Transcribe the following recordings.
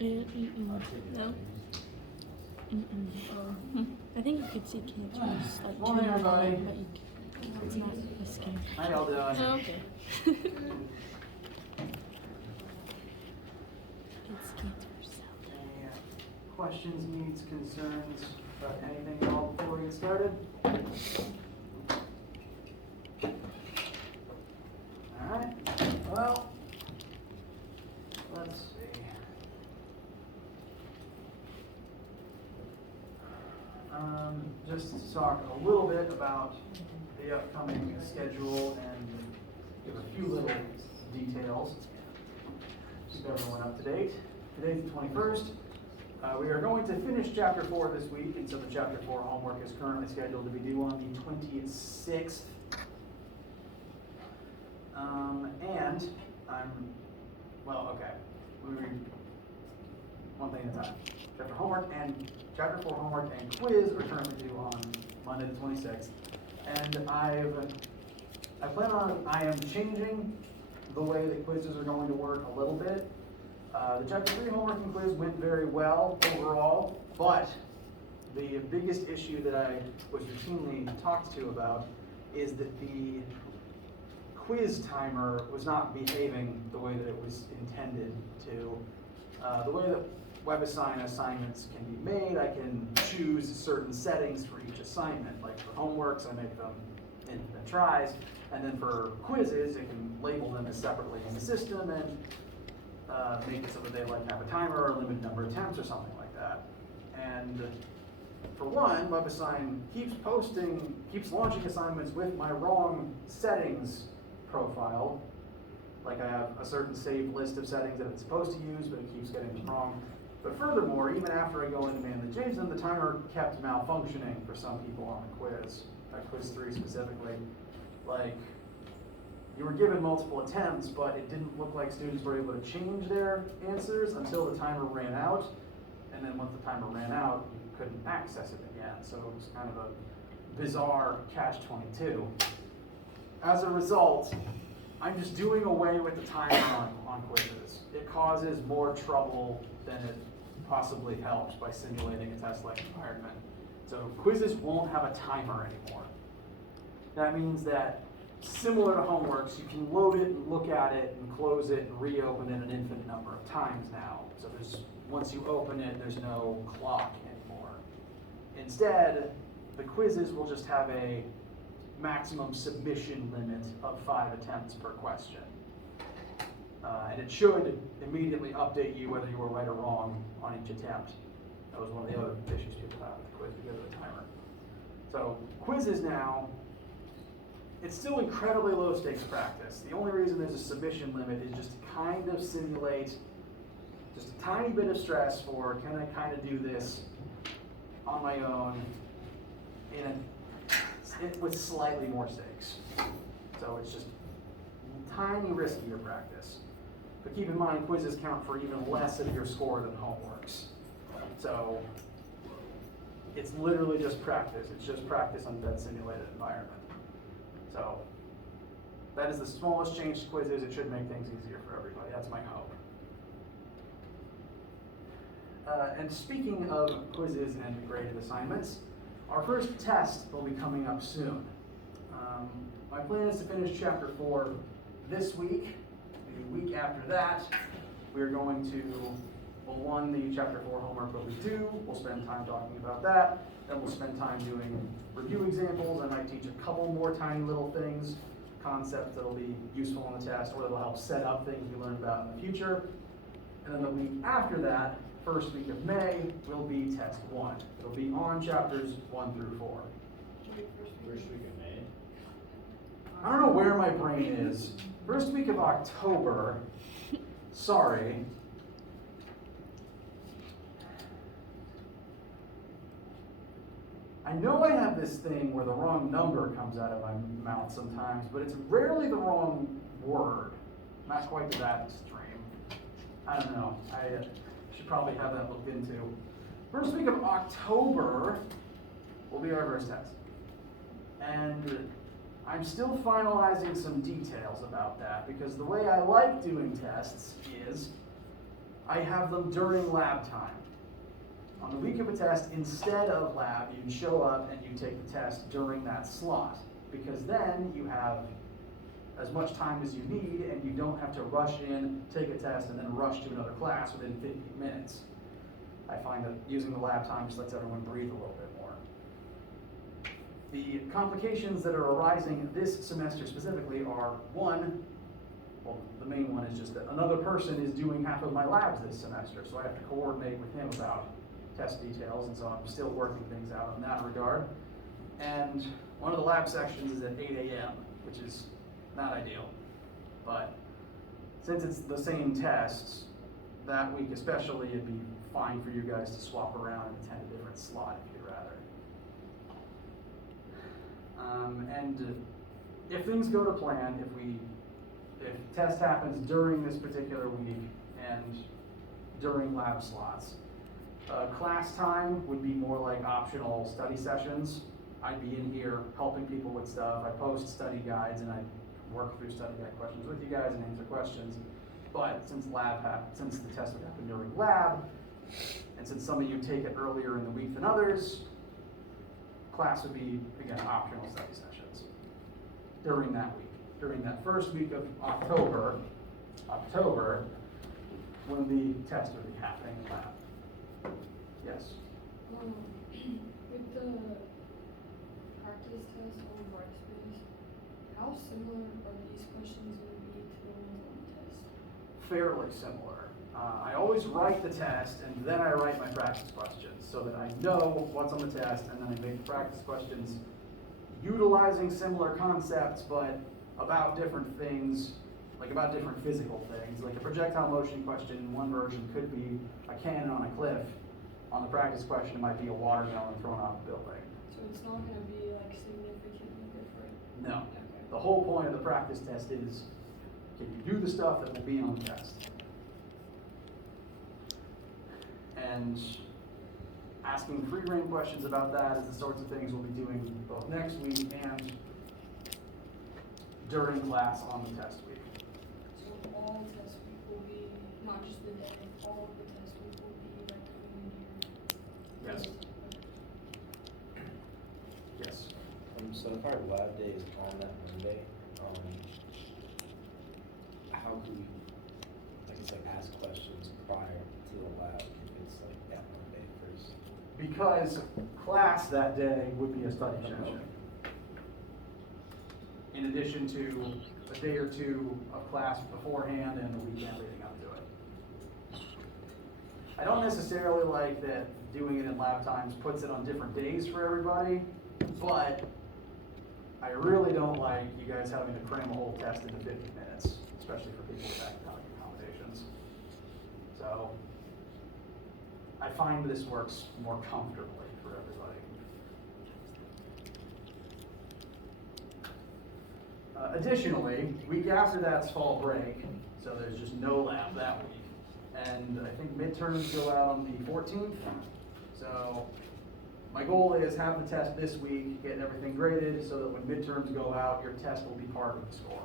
No. I think you could see cancers like Morning, everybody. but it's not as scary. How y'all doing? Oh, okay. It's cancer cell. Any questions, needs, concerns about anything at all before we get started? All right. Well, let's see. Just to talk a little bit about the upcoming schedule and give a few little details. Keep everyone up to date. Today's the 21st. We are going to finish Chapter 4 this week, and so the Chapter 4 homework is currently scheduled to be due on the 26th. And we read one thing at a time. Chapter 4 homework and quiz are currently due on Monday the 26th. And I am changing the way that quizzes are going to work a little bit. The Chapter 3 homework and quiz went very well overall, but the biggest issue that I was routinely talked to about is that the quiz timer was not behaving the way that it was intended to. The way that WebAssign assignments can be made, I can choose certain settings for each assignment. Like for homeworks, I make them infinite tries, and then for quizzes, I can label them as separately in the system and make it so that they have a timer or a limited number of attempts or something like that. And for one, WebAssign keeps launching assignments with my wrong settings profile. Like I have a certain saved list of settings that it's supposed to use, but it keeps getting them wrong. But furthermore, even after I go in and manually change them, the timer kept malfunctioning for some people on the quiz, quiz 3 specifically. Like, you were given multiple attempts, but it didn't look like students were able to change their answers until the timer ran out. And then once the timer ran out, you couldn't access it again. So it was kind of a bizarre catch-22. As a result, I'm just doing away with the timer on quizzes. It causes more trouble than it possibly helps by simulating a test-like environment. So quizzes won't have a timer anymore. That means that, similar to homeworks, you can load it and look at it and close it and reopen it an infinite number of times now. So once you open it, there's no clock anymore. Instead, the quizzes will just have a maximum submission limit of 5 attempts per question. And it should immediately update you whether you were right or wrong on each attempt. That was one of the other issues people have with the quiz because of the timer. So quizzes now, it's still incredibly low stakes practice. The only reason there's a submission limit is just to kind of simulate just a tiny bit of stress for, can I kind of do this on my own with slightly more stakes. So it's just tiny riskier practice. But keep in mind, quizzes count for even less of your score than homeworks. So it's literally just practice. It's just practice on that simulated environment. So that is the smallest change to quizzes. It should make things easier for everybody. That's my hope. And speaking of quizzes and graded assignments, our first test will be coming up soon. My plan is to finish Chapter 4 this week. The week after that, we're going to, the Chapter 4 homework will be due. We'll spend time talking about that. Then we'll spend time doing review examples. I might teach a couple more tiny little things, concepts that'll be useful on the test, or that'll help set up things we learn about in the future. And then the week after that, first week of May, will be Test 1. It'll be on chapters 1 through 4. First week of May? I don't know where my brain is. First week of October. Sorry. I know I have this thing where the wrong number comes out of my mouth sometimes, but it's rarely the wrong word. Not quite to that extreme. I don't know. I should probably have that looked into. First week of October will be our first test. And I'm still finalizing some details about that, because the way I like doing tests is I have them during lab time. On the week of a test, instead of lab, you show up and you take the test during that slot, because then you have as much time as you need and you don't have to rush in, take a test, and then rush to another class within 15 minutes. I find that using the lab time just lets everyone breathe a little bit more. The complications that are arising this semester specifically are, one, well, the main one is just that another person is doing half of my labs this semester, so I have to coordinate with him about test details, and so I'm still working things out in that regard. And one of the lab sections is at 8 a.m., which is not ideal. But since it's the same tests, that week especially, it'd be fine for you guys to swap around and attend a different slot if you'd rather. And if things go to plan, if test happens during this particular week and during lab slots, class time would be more like optional study sessions. I'd be in here helping people with stuff. I post study guides and I work through study guide questions with you guys and answer questions. But since the test would happen during lab, and since some of you take it earlier in the week than others, class would be, again, optional study sessions during that week. During that first week of October, when the test would be happening in lab. Yes? With the practice test on Brightspace, how similar are these questions going to be to the ones on the test? Fairly similar. I always write the test and then I write my practice questions so that I know what's on the test, and then I make the practice questions utilizing similar concepts but about different things, like about different physical things. Like a projectile motion question in one version could be a cannon on a cliff. On the practice question, it might be a watermelon thrown off a building. So it's not going to be like significantly different? No. Okay. The whole point of the practice test is, can you do the stuff that will be on the test? And asking free-range questions about that is the sorts of things we'll be doing both next week and during class on the test week. So all test week will be, not just the day, all of the test week will be like coming in here? Yes. Yes. So if our lab day is on that Monday, how can we, like I said, ask questions prior to the lab if it's like that Monday first? Because class that day would be a study session. In addition to a day or two of class beforehand and the weekend leading up to it. I don't necessarily like that doing it in lab times puts it on different days for everybody, but I really don't like you guys having to cram a whole test into 50 minutes, especially for people with academic accommodations. So I find this works more comfortably for everybody. Additionally, week after that's fall break, so there's just no lab that week. And I think midterms go out on the 14th. So my goal is have the test this week, get everything graded so that when midterms go out, your test will be part of the score.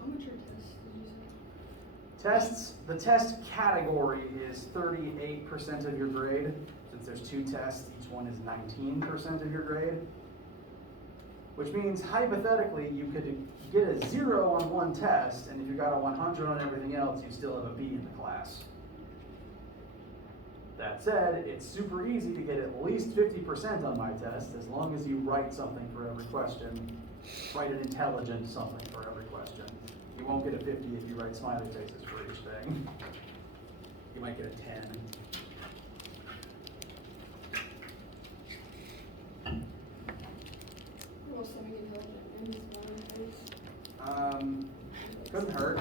How much are tests, did you say? Tests, the test category is 38% of your grade. Since there's two tests, each one is 19% of your grade. Which means hypothetically, you could get a 0 on one test, and if you got a 100 on everything else, you still have a B in the class. That said, it's super easy to get at least 50% on my test, as long as you write something for every question. Write an intelligent something for every question. You won't get a 50 if you write smiley faces for each thing. You might get a 10. Well, semi-intelligent, maybe smiley face. Couldn't hurt.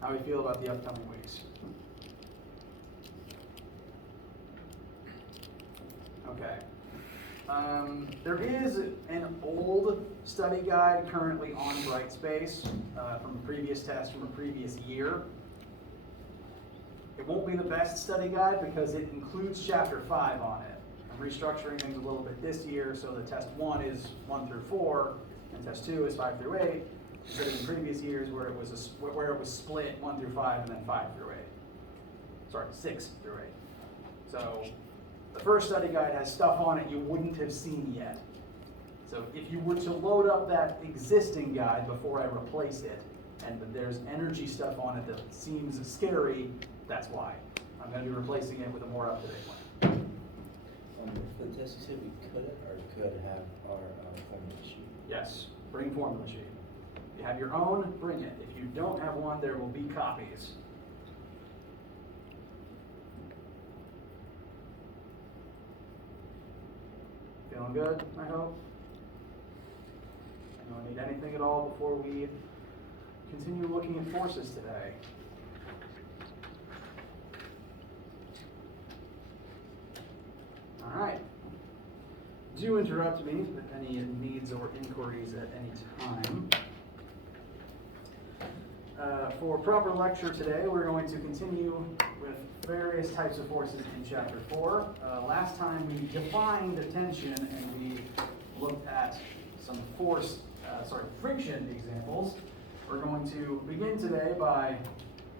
How do you feel about the upcoming weeks? Okay. There is an old study guide currently on Brightspace from a previous test from a previous year. It won't be the best study guide because it includes chapter 5 on it. I'm restructuring things a little bit this year so that test 1 is 1 through 4 and test 2 is 5 through 8, instead of in previous years where it was split 1 through 5 and then 5 through 8. Sorry, 6 through 8. So the first study guide has stuff on it you wouldn't have seen yet. So if you were to load up that existing guide before I replace it, and there's energy stuff on it that seems scary, that's why. I'm going to be replacing it with a more up-to-date one. For the test, you said we could have our formula sheet. Yes, bring formula sheet. If you have your own, bring it. If you don't have one, there will be copies. Feeling good, I hope? Anyone need anything at all before we continue looking at forces today? All right. Do interrupt me with any needs or inquiries at any time. For proper lecture today, we're going to continue with various types of forces in Chapter 4. Last time we defined tension and we looked at some friction examples. We're going to begin today by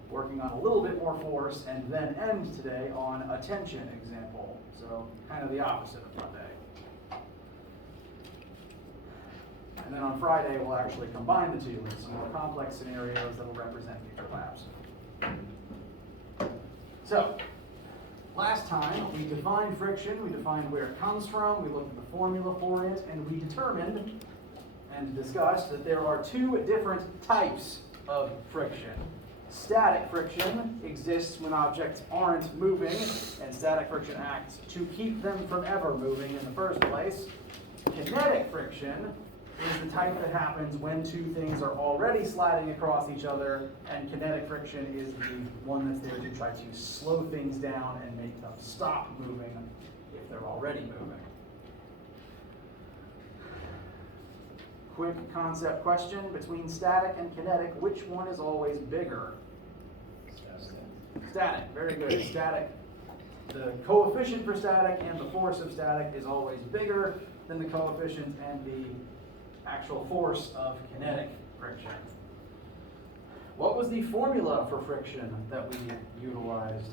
working on a little bit more force and then end today on a tension example. So kind of the opposite of Monday. And then on Friday, we'll actually combine the two with some more complex scenarios that will represent future labs. So, last time we defined friction, we defined where it comes from, we looked at the formula for it, and we determined and discussed that there are two different types of friction. Static friction exists when objects aren't moving, and static friction acts to keep them from ever moving in the first place. Kinetic friction is the type that happens when two things are already sliding across each other, and kinetic friction is the one that's there to try to slow things down and make them stop moving if they're already moving. Quick concept question, between static and kinetic, which one is always bigger? Static, very good. Static, the coefficient for static and the force of static is always bigger than the coefficient and the actual force of kinetic friction. What was the formula for friction that we utilized?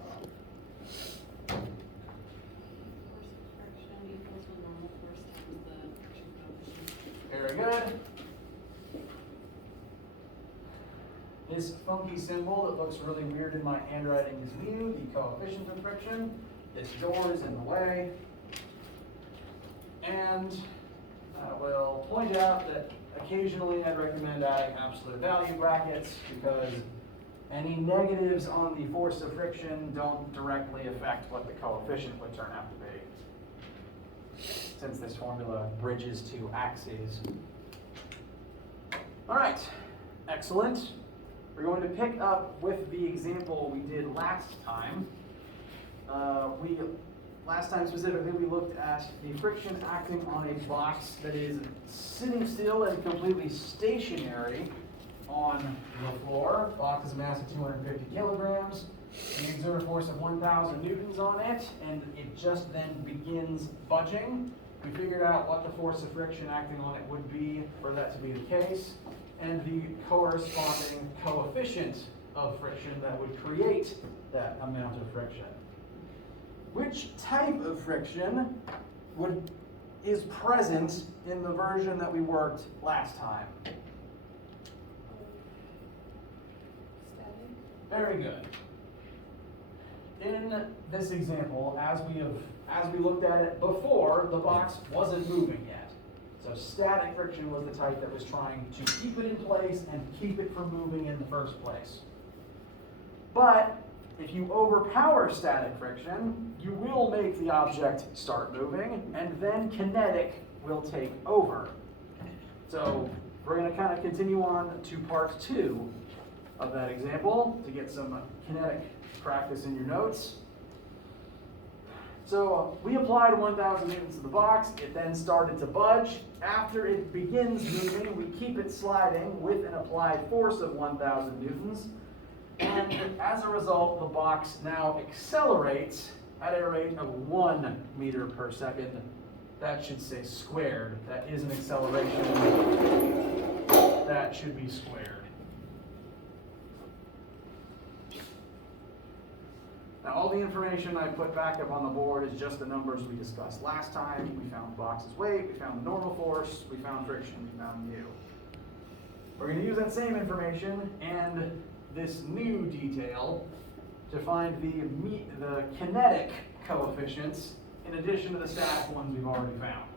Force of friction equals the normal force times the friction coefficient. Very good. This funky symbol that looks really weird in my handwriting is mu, the coefficient of friction. This door is in the way. And I will point out that occasionally I'd recommend adding absolute value brackets because any negatives on the force of friction don't directly affect what the coefficient would turn out to be, since this formula bridges two axes. All right, excellent. We're going to pick up with the example we did last time. Last time specifically, we looked at the friction acting on a box that is sitting still and completely stationary on the floor. Box has a mass of 250 kilograms. We exert a force of 1,000 newtons on it, and it just then begins budging. We figured out what the force of friction acting on it would be for that to be the case, and the corresponding coefficient of friction that would create that amount of friction. Which type of friction is present in the version that we worked last time? Static. Very good. In this example, as we looked at it before, the box wasn't moving yet. So static friction was the type that was trying to keep it in place and keep it from moving in the first place. But if you overpower static friction, you will make the object start moving, and then kinetic will take over. So we're going to kind of continue on to part 2 of that example to get some kinetic practice in your notes. So we applied 1,000 newtons to the box. It then started to budge. After it begins moving, we keep it sliding with an applied force of 1,000 newtons. And as a result, the box now accelerates at a rate of 1 meter per second. That should say squared. That is an acceleration. That should be squared. Now, all the information I put back up on the board is just the numbers we discussed last time. We found the box's weight, we found the normal force, we found friction, we found mu. We're going to use that same information and this new detail to find the kinetic coefficients in addition to the static ones we've already found.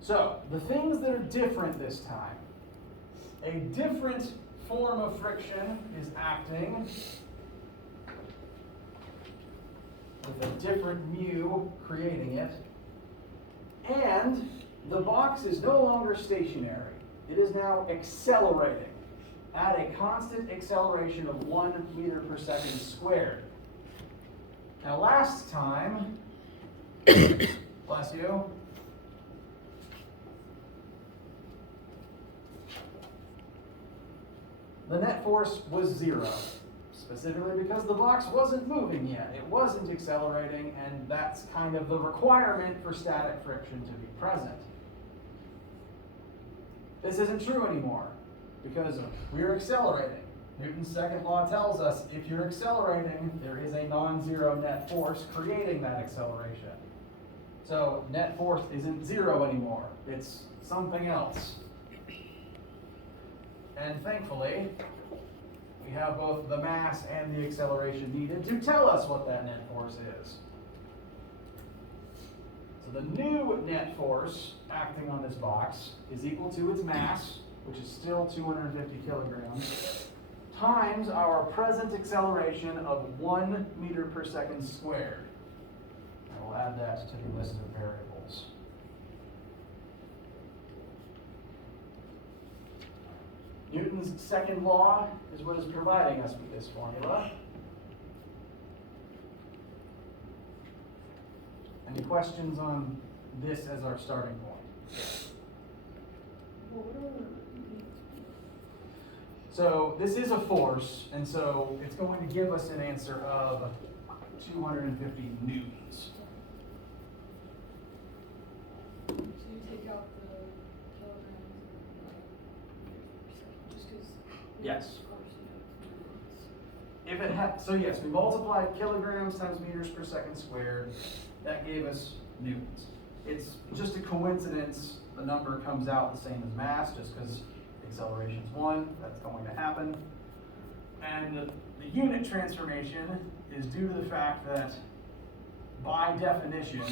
So, the things that are different this time. A different form of friction is acting with a different mu creating it. And the box is no longer stationary. It is now accelerating at a constant acceleration of 1 meter per second squared. Now last time, bless you, the net force was 0, specifically because the box wasn't moving yet. It wasn't accelerating, and that's kind of the requirement for static friction to be present. This isn't true anymore, because we're accelerating. Newton's second law tells us if you're accelerating, there is a non-zero net force creating that acceleration. So net force isn't 0 anymore, it's something else. And thankfully, we have both the mass and the acceleration needed to tell us what that net force is. So the new net force acting on this box is equal to its mass, which is still 250 kilograms, times our present acceleration of 1 meter per second squared. I will add that to the list of variables. Newton's second law is what is providing us with this formula. Any questions on this as our starting point? So this is a force, and so it's going to give us an answer of 250 newtons. So you take out the kilograms just because. Yes. If it had, so yes, we multiplied kilograms times meters per second squared. That gave us newtons. It's just a coincidence the number comes out the same as mass, just because acceleration's 1, that's going to happen. And the unit transformation is due to the fact that, by definition,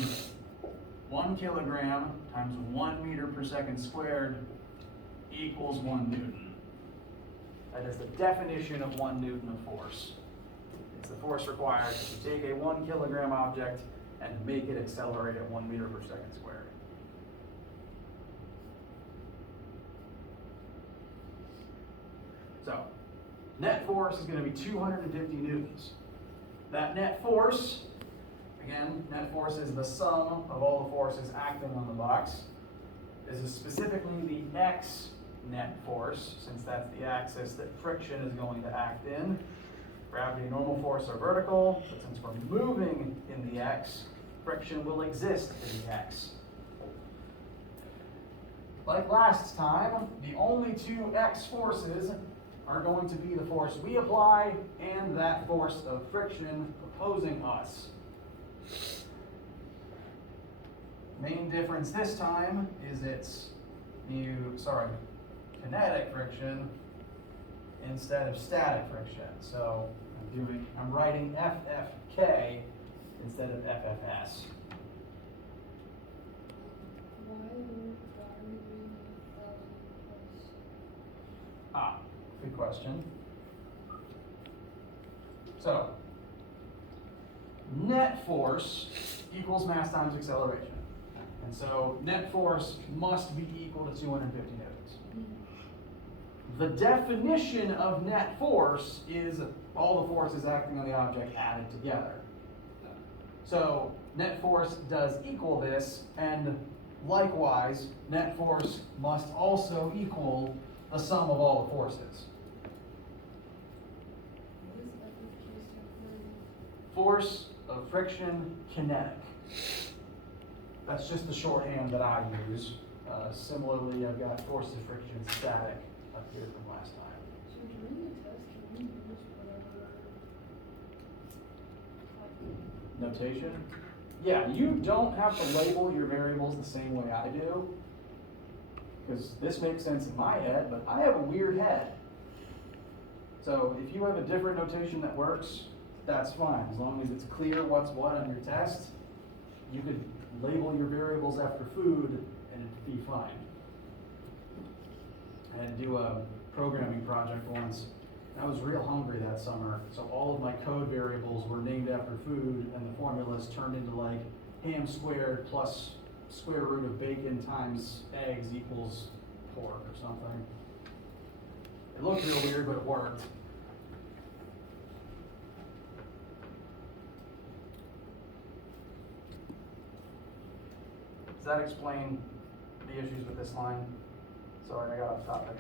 1 kilogram times 1 meter per second squared equals 1 newton. That is the definition of 1 newton of force. It's the force required to take a 1 kilogram object and make it accelerate at 1 meter per second squared. So, net force is going to be 250 newtons. That net force, again, net force is the sum of all the forces acting on the box. This is specifically the x net force, since that's the axis that friction is going to act in. Gravity and normal force are vertical, but since we're moving in the x, friction will exist in the x. Like last time, the only two x forces are going to be the force we apply and that force of friction opposing us. Main difference this time is it's kinetic friction instead of static friction. So I'm writing FFK instead of FFS. Why would battery be 1,000 plus? Good question. So, net force equals mass times acceleration. And so, net force must be equal to 250 newtons. The definition of net force is all the forces acting on the object added together. So, net force does equal this, and likewise, net force must also equal the sum of all the forces. What is FFK stand Force of friction kinetic. That's just the shorthand that I use. Similarly, I've got force of friction static up here from last time. for? So during the test, can we use whatever, like, Notation? Yeah, you don't have to label your variables the same way I do. Because this makes sense in my head, but I have a weird head. So if you have a different notation that works, that's fine. As long as it's clear what's what on your test, you could label your variables after food and it'd be fine. I had to do a programming project once. I was real hungry that summer, so all of my code variables were named after food, and the formulas turned into like ham squared plus square root of bacon times eggs equals pork or something. It looked real weird, but it worked. Does that explain the issues with this line? Sorry, I got off topic.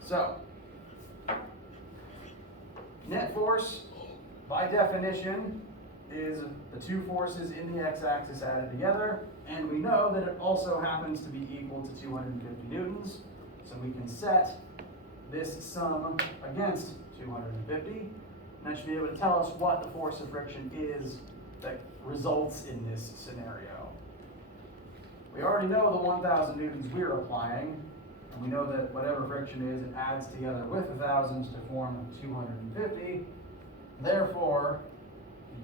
So, net force, by definition, is the two forces in the x-axis added together, and we know that it also happens to be equal to 250 newtons, so we can set this sum against 250, and that should be able to tell us what the force of friction is that results in this scenario. We already know the 1,000 newtons we're applying, and we know that whatever friction is, it adds together with 1,000 to form 250. Therefore,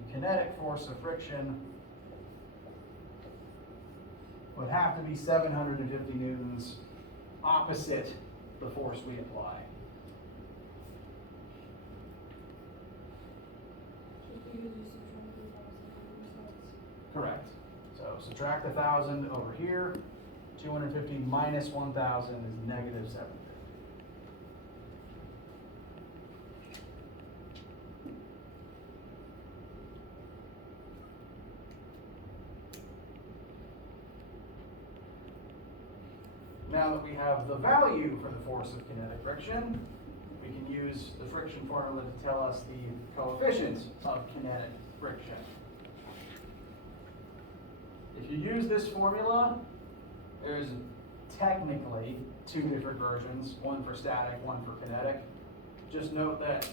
the kinetic force of friction would have to be 750 newtons opposite the force we apply. so if you just subtract 1,000 from results? Correct. So subtract 1,000 over here. 250 minus 1,000 is negative 750. Now that we have the value for the force of kinetic friction, we can use the friction formula to tell us the coefficient of kinetic friction. If you use this formula, there's technically two different versions, one for static, one for kinetic. Just note that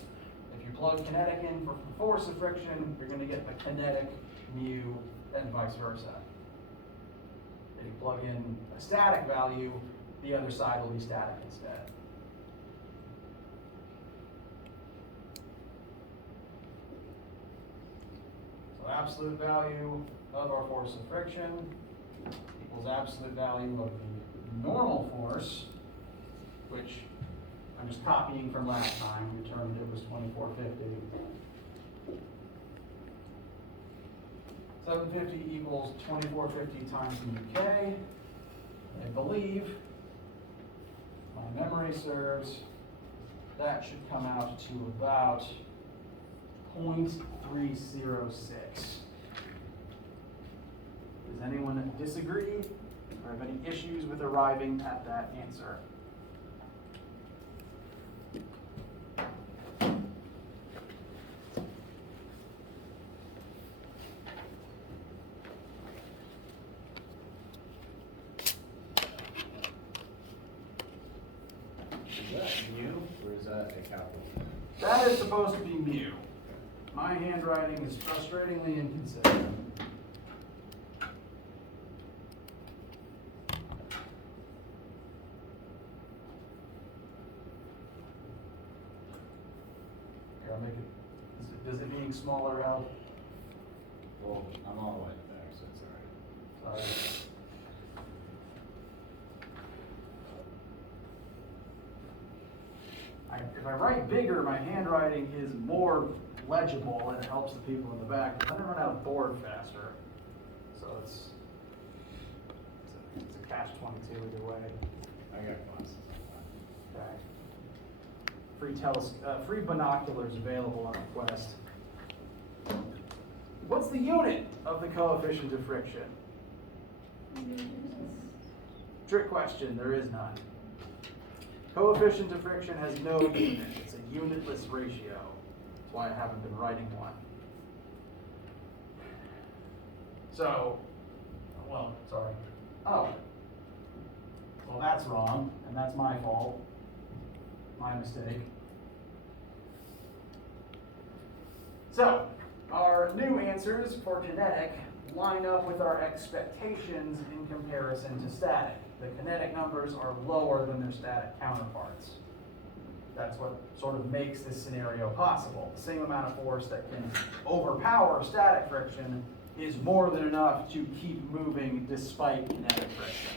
if you plug kinetic in for the force of friction, you're going to get the kinetic mu and vice versa. If you plug in a static value, the other side will be static instead. So absolute value of our force of friction equals absolute value of the normal force, which I'm just copying from last time. We determined it was 2450. 750 equals 2450 times mu k. I believe, if my memory serves, that should come out to about 0.306. Does anyone disagree or have any issues with arriving at that answer? Is that mu, or is that a capital? That is supposed to be mu. My handwriting is frustratingly inconsistent. Here, I'll make it, does it mean smaller help? Well, I'm all the way back, so it's alright. Sorry. If I write bigger, my handwriting is more legible and it helps the people in the back. But then I run out of board faster. So it's a catch-22 either way. I got glasses. Okay. free binoculars available on request. What's the unit of the coefficient of friction? Trick question, there is none. Coefficient of friction has no unit. It's a unitless ratio. That's why I haven't been writing one. So, well, sorry. Oh. Well, that's wrong, and that's my fault. My mistake. So, our new answers for kinetic line up with our expectations in comparison to static. The kinetic numbers are lower than their static counterparts. That's what sort of makes this scenario possible. The same amount of force that can overpower static friction is more than enough to keep moving despite kinetic friction.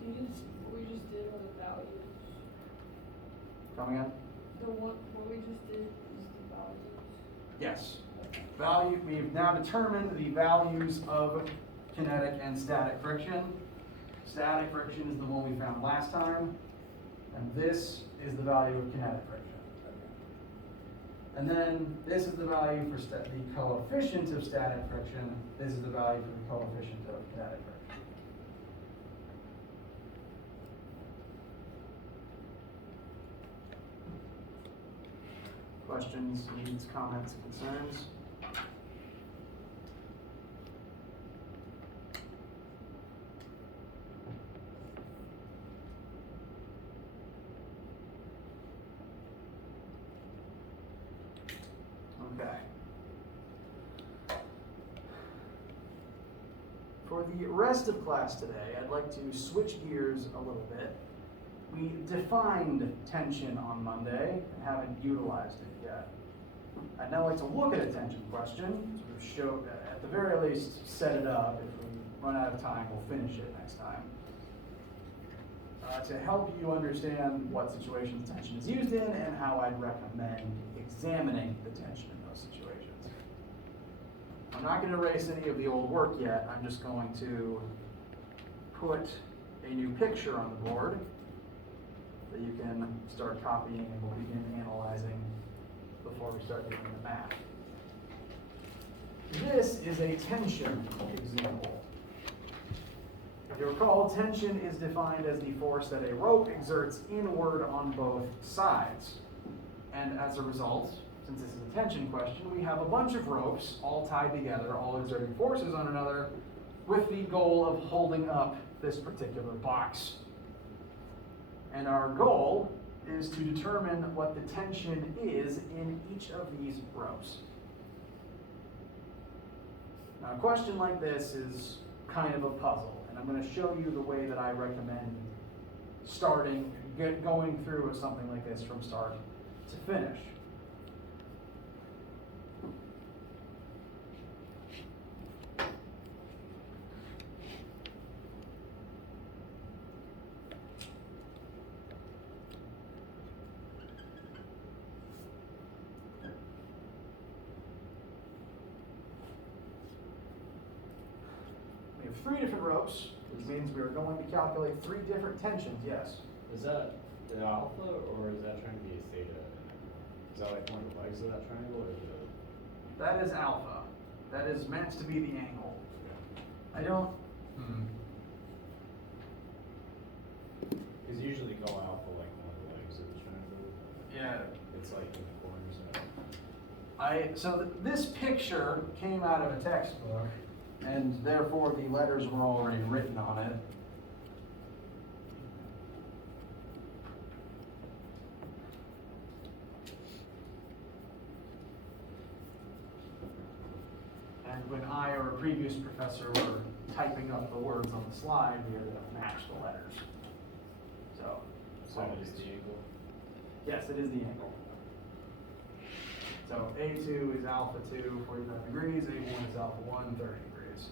What we just did are the values. Come again? What we just did is the values. Yes. We've now determined the values of kinetic and static friction. Static friction is the one we found last time, and this is the value of kinetic friction. And then this is the value for the coefficient of static friction. This is the value for the coefficient of kinetic friction. Questions, needs, comments, concerns? Okay. For the rest of class today, I'd like to switch gears a little bit. We defined tension on Monday and haven't utilized it yet. I'd now like to look at a tension question, sort of show, at the very least, set it up. If we run out of time, we'll finish it next time. To help you understand what situations tension is used in and how I'd recommend examining the tension in those situations. I'm not going to erase any of the old work yet. I'm just going to put a new picture on the board that you can start copying and we'll begin analyzing before we start doing the math. This is a tension example. If you recall, tension is defined as the force that a rope exerts inward on both sides. And as a result, since this is a tension question, we have a bunch of ropes all tied together, all exerting forces on another, with the goal of holding up this particular box. And our goal is to determine what the tension is in each of these ropes. Now, a question like this is kind of a puzzle, and I'm going to show you the way that I recommend going through something like this from start to finish. We have 3 different ropes, which means we are going to calculate 3 different tensions, yes. Is that the alpha, or is that trying to be a theta? Is that like one of the legs of that triangle, or is it? That is alpha. That is meant to be the angle. I don't. Because usually go alpha like one of the legs of the triangle. Yeah. It's like in the corners. This picture came out of a textbook, and therefore the letters were already written on it. And when I or a previous professor were typing up the words on the slide, we had to match the letters. So Is the angle? yes, it is the angle. So A2 is alpha 2, 45 degrees, A1 is alpha 1, 30 degrees.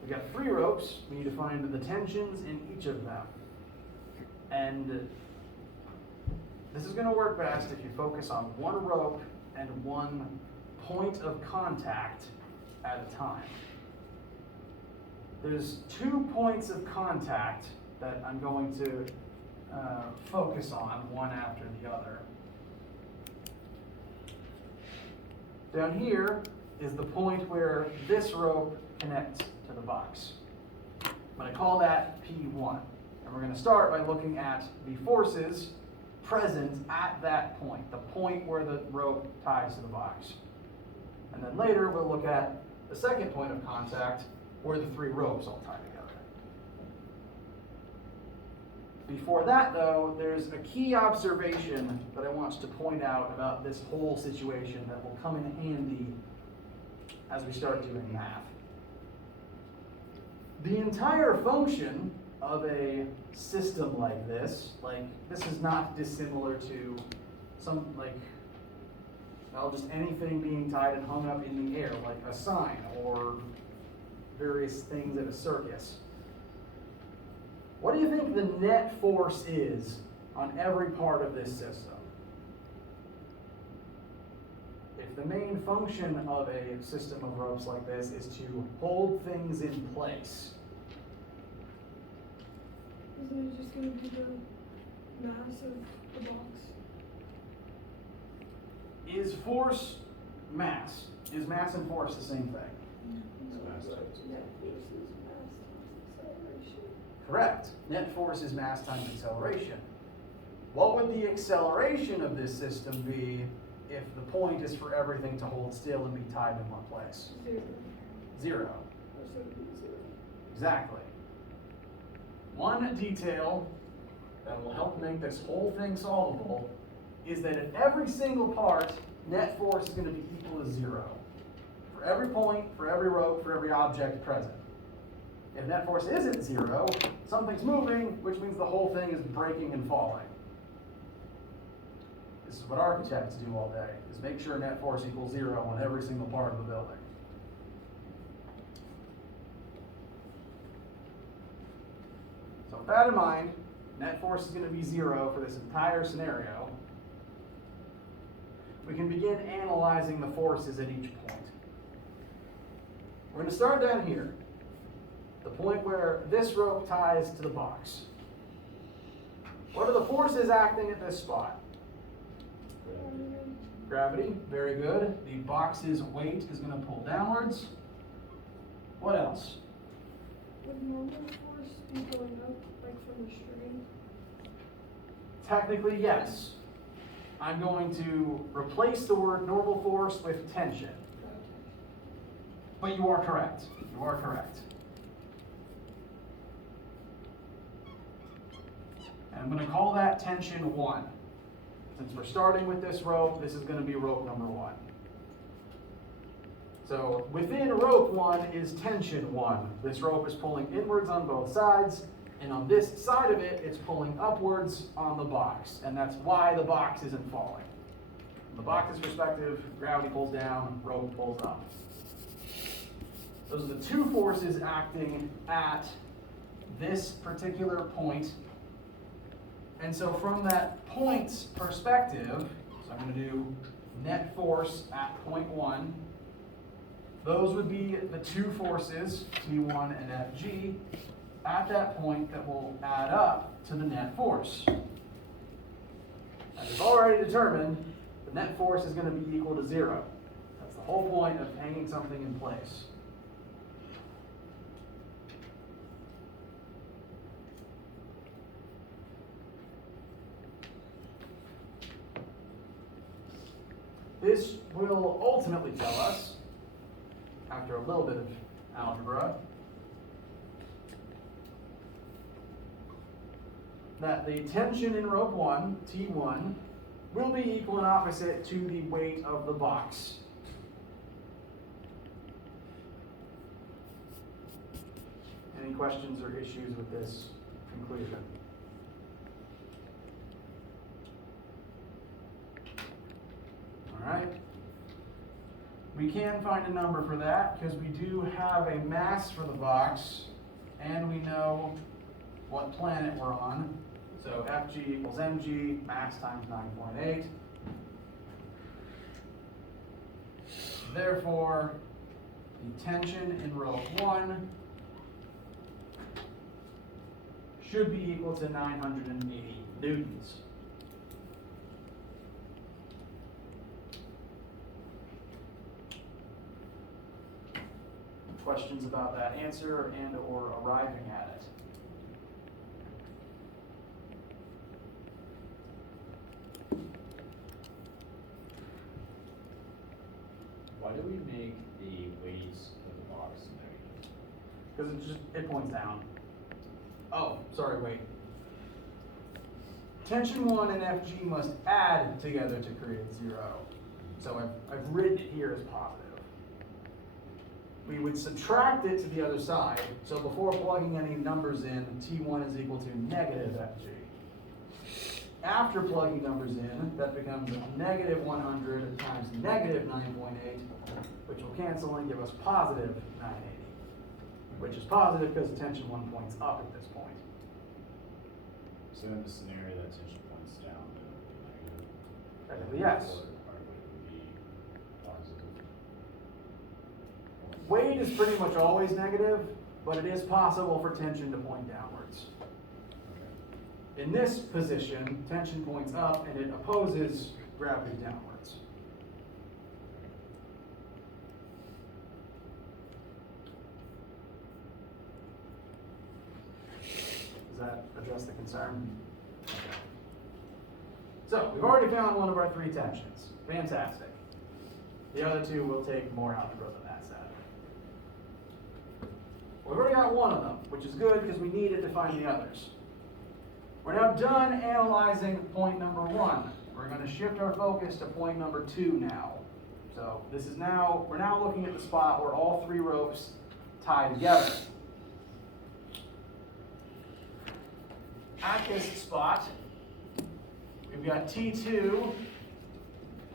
We've got 3 ropes. We need to find the tensions in each of them. And this is going to work best if you focus on one rope and one point of contact at a time. there's 2 points of contact that I'm going to focus on, one after the other. Down here is the point where this rope connects to the box. I'm going to call that P1. And we're going to start by looking at the forces present at that point, the point where the rope ties to the box. And then later we'll look at the second point of contact where the 3 ropes all tie together. Before that though, there's a key observation that I want to point out about this whole situation that will come in handy as we start doing math. The entire function of a system like this is not dissimilar to just anything being tied and hung up in the air, like a sign or various things at a circus. What do you think the net force is on every part of this system? If the main function of a system of ropes like this is to hold things in place, Isn't it just going to be the mass of the box? is force mass? Is mass and force the same thing? Correct. Net force is mass times acceleration. What would the acceleration of this system be if the point is for everything to hold still and be tied in one place? 0. Exactly. One detail that will help make this whole thing solvable is that at every single part, net force is going to be equal to 0. For every point, for every rope, for every object present. If net force isn't 0, something's moving, which means the whole thing is breaking and falling. This is what architects do all day, is make sure net force equals 0 on every single part of the building. So with that in mind, net force is going to be 0 for this entire scenario. We can begin analyzing the forces at each point. We're going to start down here. The point where this rope ties to the box. What are the forces acting at this spot? Gravity, very good. The box's weight is going to pull downwards. What else? Would normal force be going up, like from the string? Technically, yes. I'm going to replace the word normal force with tension. But you are correct. You are correct. And I'm going to call that tension 1. Since we're starting with this rope, this is going to be rope number 1. So within rope 1 is tension 1. This rope is pulling inwards on both sides, and on this side of it, it's pulling upwards on the box. And that's why the box isn't falling. From the box's perspective, gravity pulls down, rope pulls up. Those are the 2 forces acting at this particular point. And so from that point's perspective, so I'm going to do net force at point 1. Those would be the 2 forces, T1 and Fg, at that point that will add up to the net force. As we've already determined, the net force is going to be equal to 0. That's the whole point of hanging something in place. This will ultimately tell us, after a little bit of algebra, that the tension in rope 1, T1, will be equal and opposite to the weight of the box. Any questions or issues with this conclusion? All right. We can find a number for that because we do have a mass for the box and we know what planet we're on. So Fg equals mg, mass times 9.8. Therefore, the tension in rope 1 should be equal to 980 newtons. Questions about that answer and or arriving at it? Why do we make the weights of the box negative? Because it points down. Oh, sorry, wait. Tension 1 and Fg must add together to create 0. So I've written it here as positive. We would subtract it to the other side. So before plugging any numbers in, T1 is equal to negative Fg. After plugging numbers in, that becomes negative 100 times negative 9.8, which will cancel and give us positive 980, which is positive because tension 1 points up at this point. So in the scenario that tension points down, then it would be negative? Technically, yes. Or would it be positive? Weight is pretty much always negative, but it is possible for tension to point downwards. In this position, tension points up and it opposes gravity downwards. Does that address the concern? So, we've already found one of our 3 tensions. Fantastic. The other 2 will take more algebra than that set. We've already got one of them, which is good because we need it to find the others. We're now done analyzing point number 1. We're going to shift our focus to point number 2 now. So we're now looking at the spot where all 3 ropes tie together. At this spot, we've got T2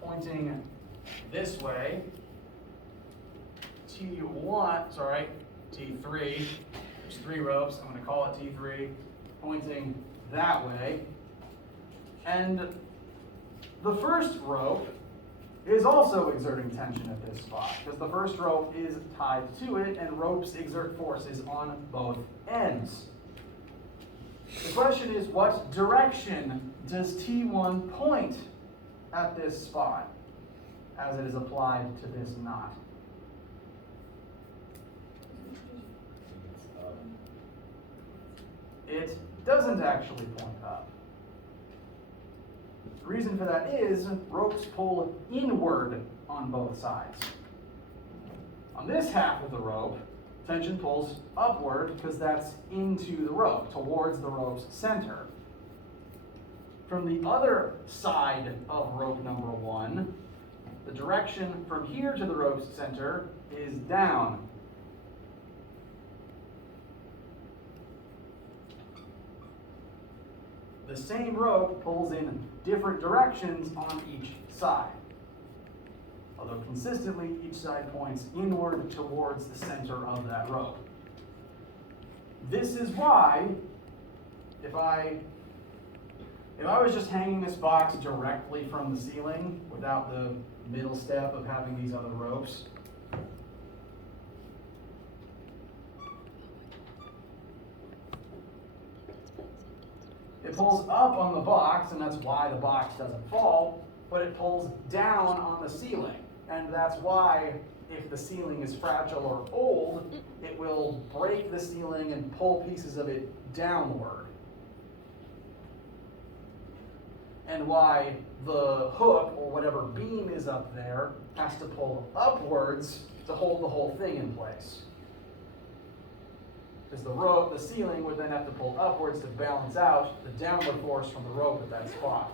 pointing this way. T3, there's 3 ropes, I'm going to call it T3, pointing that way. And the first rope is also exerting tension at this spot because the first rope is tied to it and ropes exert forces on both ends. The question is, what direction does T1 point at this spot as it is applied to this knot? It doesn't actually point up. The reason for that is ropes pull inward on both sides. On this half of the rope, tension pulls upward because that's into the rope, towards the rope's center. From the other side of rope number 1, the direction from here to the rope's center is down. The same rope pulls in different directions on each side. Although consistently, each side points inward towards the center of that rope. This is why, if I was just hanging this box directly from the ceiling without the middle step of having these other ropes, it pulls up on the box, and that's why the box doesn't fall, but it pulls down on the ceiling. And that's why, if the ceiling is fragile or old, it will break the ceiling and pull pieces of it downward. And why the hook, or whatever beam is up there, has to pull upwards to hold the whole thing in place. Because the ceiling would then have to pull upwards to balance out the downward force from the rope at that spot.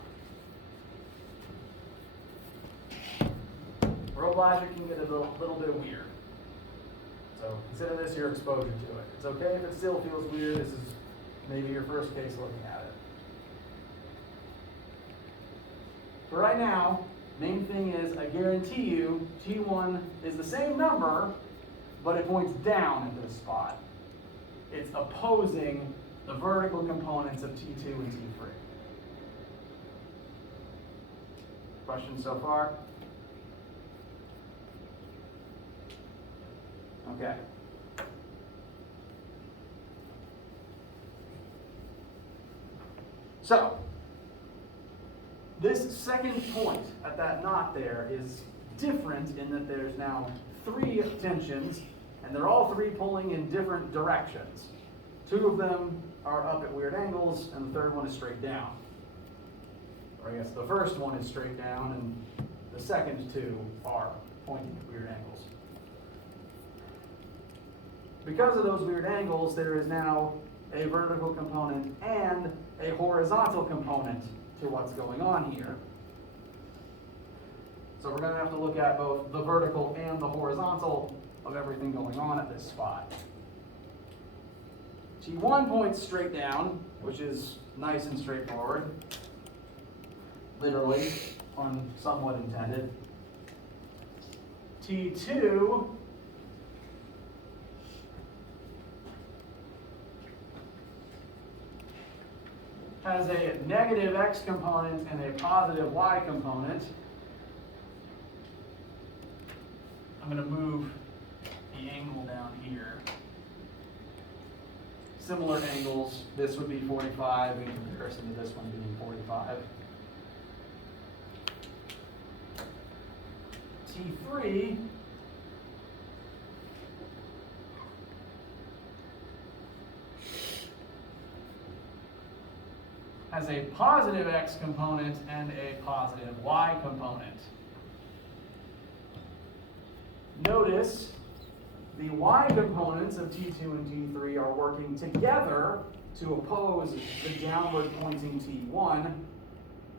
Rope logic can get a little bit weird. So consider this your exposure to it. It's okay if it still feels weird. This is maybe your first case looking at it. For right now, main thing is I guarantee you T1 is the same number, but it points down at this spot. It's opposing the vertical components of T2 and T3. Questions so far? Okay. So, this second point at that knot there is different in that there's now 3 tensions, and they're all 3 pulling in different directions. 2 of them are up at weird angles, and the third one is straight down. Or I guess the first one is straight down, and the second 2 are pointing at weird angles. Because of those weird angles, there is now a vertical component and a horizontal component to what's going on here. So we're going to have to look at both the vertical and the horizontal of everything going on at this spot. T1 points straight down, which is nice and straightforward. Literally, pun somewhat intended. T2 has a negative x component and a positive y component. I'm going to move the angle down here. Similar angles, this would be 45 in comparison to this one being 45. T3 has a positive x component and a positive y component. Notice the y components of T2 and T3 are working together to oppose the downward pointing T1,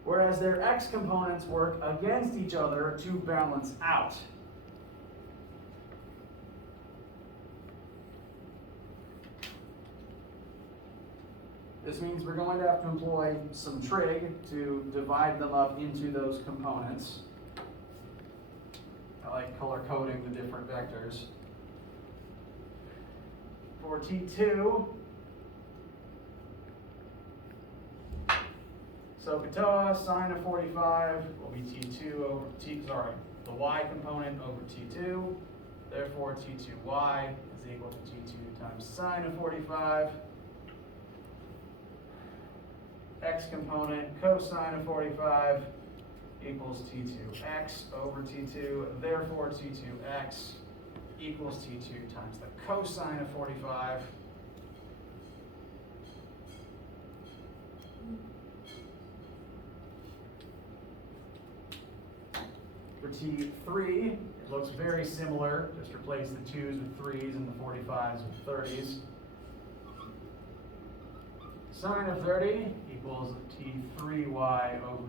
whereas their x components work against each other to balance out. This means we're going to have to employ some trig to divide them up into those components. I like color coding the different vectors. For T2, so Katoa sine of 45 will be T2 over the y component over T2. Therefore, T2y is equal to T2 times sine of 45. X component cosine of 45 equals T2x over T2. Therefore, T2x equals T2 times the cosine of 45. For T3, it looks very similar. Just replace the 2's with 3's and the 45's with 30's. Sine of 30 equals T3y over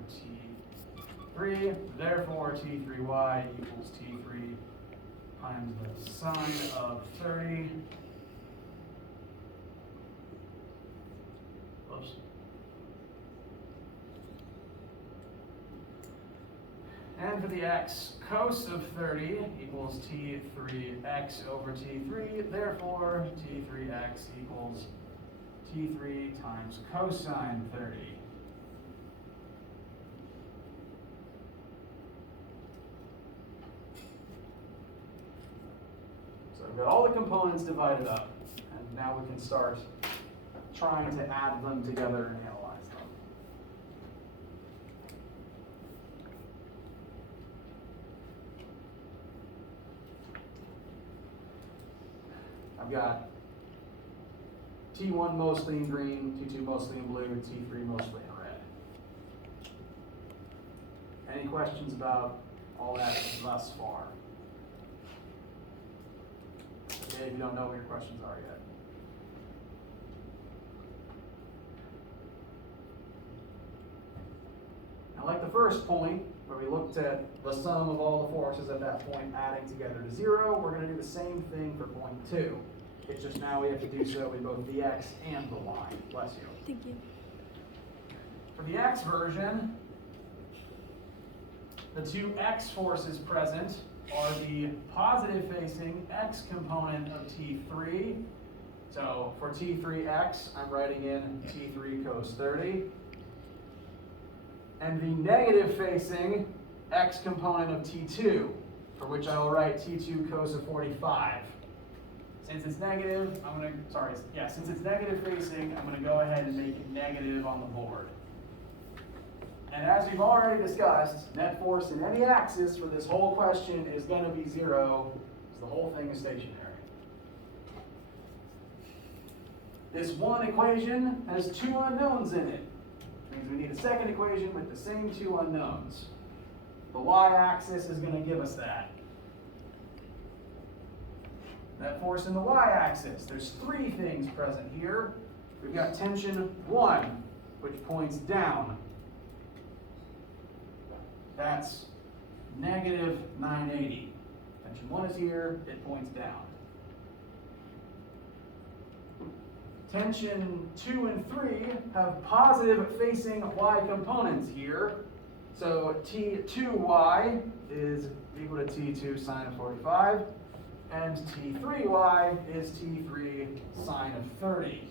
T3. Therefore, T3y equals T3 times the sine of 30. Whoops. And for the x, cos of 30 equals T3x over T3. Therefore, T3x equals T3 times cosine 30. So we've got all the components divided up, and now we can start trying to add them together and analyze them. I've got T1 mostly in green, T2 mostly in blue, T3 mostly in red. Any questions about all that thus far? Okay, if you don't know what your questions are yet. Now, like the first point, where we looked at the sum of all the forces at that point adding together to 0, we're going to do the same thing for point 2. It's just now we have to do so with both the x and the y. Bless you. Thank you. For the x version, the 2 x forces present are the positive facing x component of T3. So for T3x, I'm writing in T3 cos 30. And the negative facing x component of T2, for which I will write T2 cos of 45. Since it's negative, since it's negative facing, I'm going to go ahead and make it negative on the board. And as we've already discussed, net force in any axis for this whole question is going to be 0, because the whole thing is stationary. This one equation has 2 unknowns in it. Which means we need a second equation with the same 2 unknowns. The y-axis is going to give us that. Net force in the y-axis. There's 3 things present here. We've got tension 1, which points down. That's negative 980. Tension 1 is here, it points down. Tension 2 and 3 have positive facing y components here. So T2y is equal to T2 sine of 45, and T3y is T3 sine of 30.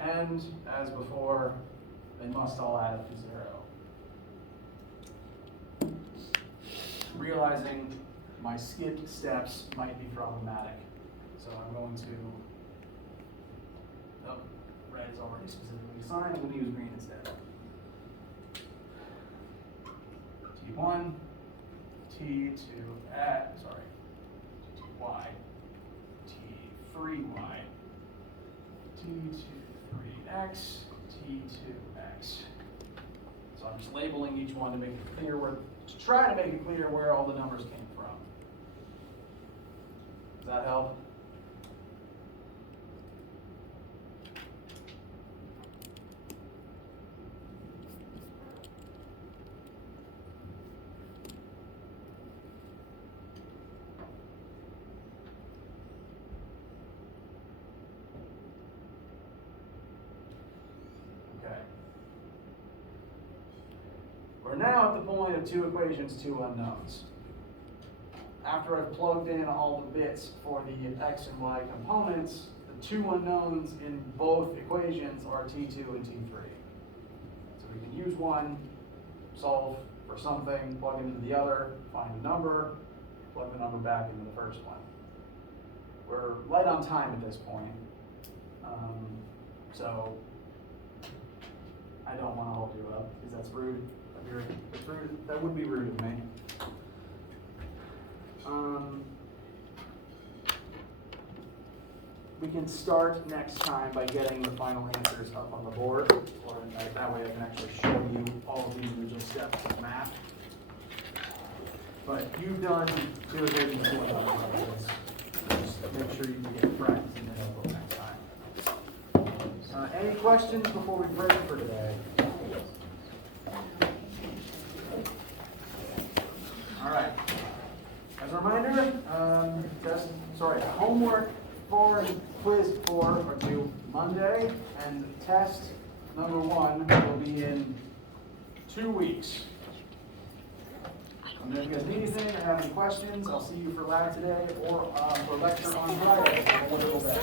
And as before, they must all add up to 0. Realizing my skipped steps might be problematic. So I'm going to, oh, red is already specifically assigned, I'm going to use green instead. T1, T2, T2y, T3y, T23x, T2x. So I'm just labeling each one to make it clear to try to make it clear where all the numbers came from. Does that help? We're now at the point of 2 equations, 2 unknowns. After I've plugged in all the bits for the x and y components, the 2 unknowns in both equations are T2 and T3. So we can use one, solve for something, plug into the other, find a number, plug the number back into the first one. We're light on time at this point, so I don't want to hold you up because that's rude. That would be rude of me. We can start next time by getting the final answers up on the board, or that way I can actually show you all of the individual steps of the math. But you've done 2 equations, 2 unknowns. Just make sure you get practice in the notebook next time. Any questions before we break for today? All right. As a reminder, homework for quiz 4 are due Monday, and test number 1 will be in 2 weeks. And if you guys need anything or have any questions, I'll see you for lab today or for lecture on Friday. Have a wonderful day.